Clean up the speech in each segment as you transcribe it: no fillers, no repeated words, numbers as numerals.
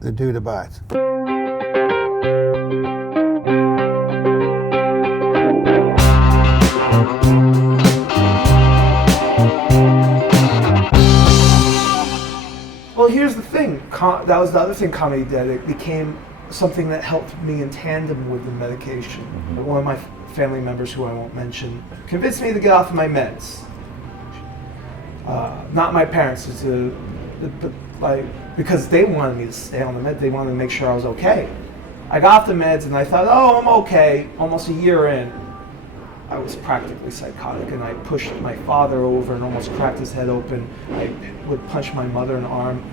the dude abides. Well, here's the thing. That was the other thing comedy did. It became something that helped me in tandem with the medication. Mm-hmm. One of my family members, who I won't mention, convinced me to get off of my meds. Not my parents, because they wanted me to stay on the med. They wanted to make sure I was okay. I got off the meds and I thought, oh, I'm okay. Almost a year in, I was practically psychotic, and I pushed my father over and almost cracked his head open. I would punch my mother in the arm,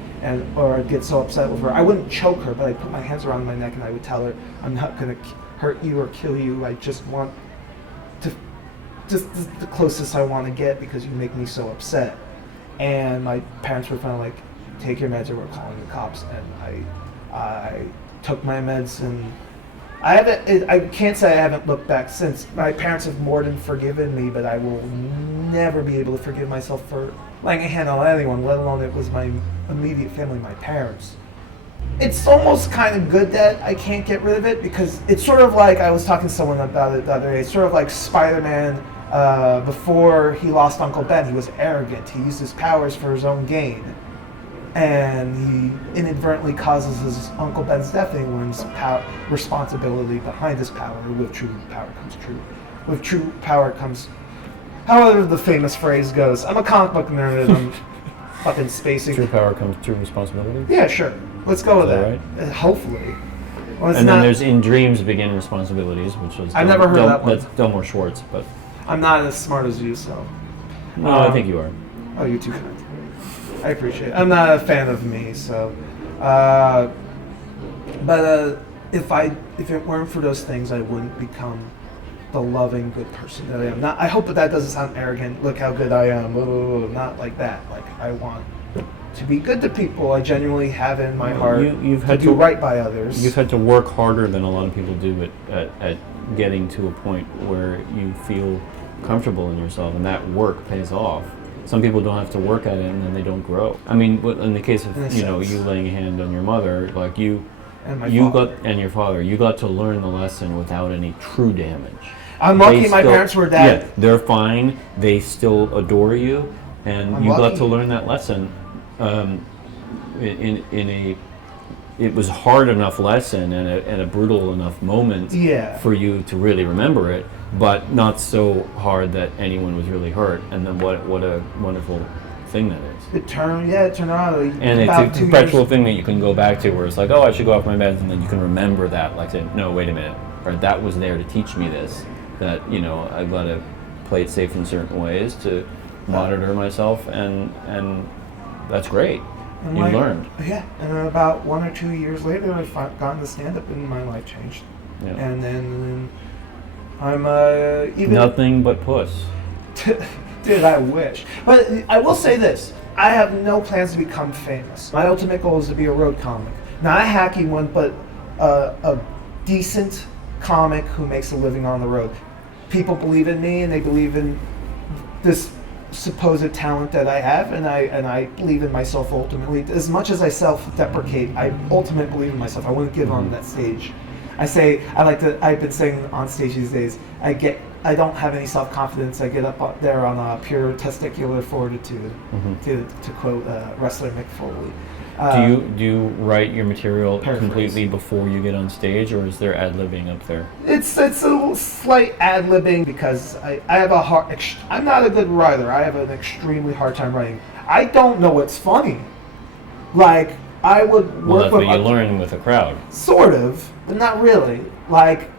or I'd get so upset with her. I wouldn't choke her, but I'd put my hands around my neck and I would tell her, I'm not going to hurt you or kill you. I just want to, just the closest I want to get because you make me so upset. And my parents were finally like, take your meds or we're calling the cops. And I took my meds, and I can't say I haven't looked back since. My parents have more than forgiven me, but I will never be able to forgive myself for laying a hand on anyone, let alone it was my immediate family, my parents. It's almost kind of good that I can't get rid of it, because it's sort of like, I was talking to someone about it the other day, it's sort of like Spider-Man before he lost Uncle Ben. He was arrogant. He used his powers for his own gain. And he inadvertently causes his Uncle Ben's death, and he learns responsibility behind his power. With true power comes true. With true power comes, however the famous phrase goes. I'm a comic book nerd, and I'm fucking spacing. True power comes true responsibility? Yeah, sure. Let's go with that. Right? Hopefully. Well, and then there's in dreams begin responsibilities, which was I've never heard of that one. That's Delmore Schwartz, but I'm not as smart as you, so. No, I think you are. Oh, you're too kind. I appreciate it. I'm not a fan of me, so. But if it weren't for those things, I wouldn't become the loving, good person that I am. I hope that doesn't sound arrogant. Look how good I am. Not like that. Like, I want to be good to people. I genuinely have in my heart you've had to do right by others. You've had to work harder than a lot of people do at getting to a point where you feel comfortable in yourself, and that work pays off. Some people don't have to work at it, and then they don't grow. I mean, in the case of you laying a hand on your mother, like you and your father, you got to learn the lesson without any true damage. I'm lucky my parents were dead. Yeah, they're fine. They still adore you, and you got to learn that lesson it was hard enough lesson and a brutal enough moment for you to really remember it, but not so hard that anyone was really hurt. And then what a wonderful thing that is. It turned out. And it's a perpetual thing that you can go back to, where it's like, oh, I should go off my meds, and then you can remember that, like, say, no, wait a minute, or that was there to teach me this, that, I've got to play it safe in certain ways to monitor myself, and that's great. And you learned. Yeah, and about 1 or 2 years later, I've gotten to stand up, and my life changed. Yeah. And then I'm even nothing but puss. Dude, I wish. But I will say this: I have no plans to become famous. My ultimate goal is to be a road comic, not a hacky one, but a decent comic who makes a living on the road. People believe in me, and they believe in this supposed talent that I have, and I believe in myself ultimately. As much as I self-deprecate, I ultimately believe in myself. I wouldn't give on that stage. I've been saying on stage these days, I don't have any self-confidence. I get up there on pure testicular fortitude, to quote wrestler Mick Foley. Do you write your material completely before you get on stage, or is there ad-libbing up there? It's a slight ad-libbing, because I have I'm not a good writer. I have an extremely hard time writing. I don't know what's funny. Like, I would work Well, that's what you learn with a crowd. Sort of, but not really. Like,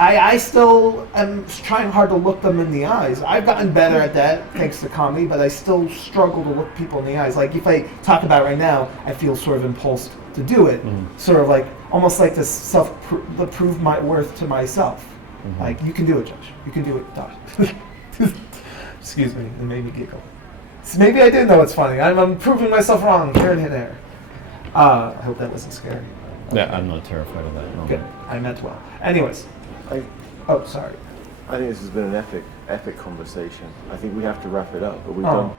I still am trying hard to look them in the eyes. I've gotten better at that thanks to comedy, but I still struggle to look people in the eyes. Like, if I talk about it right now, I feel sort of impulsed to do it. Sort of like, almost like to prove my worth to myself. Like, you can do it, Josh. You can do it, Josh. Excuse me, it made me giggle. So maybe I did know it's funny. I'm proving myself wrong here and there. I hope that wasn't scary. Yeah, I'm not terrified of that. No. Good. I meant well. Anyways. Sorry. I think this has been an epic conversation. I think we have to wrap it up, but we've done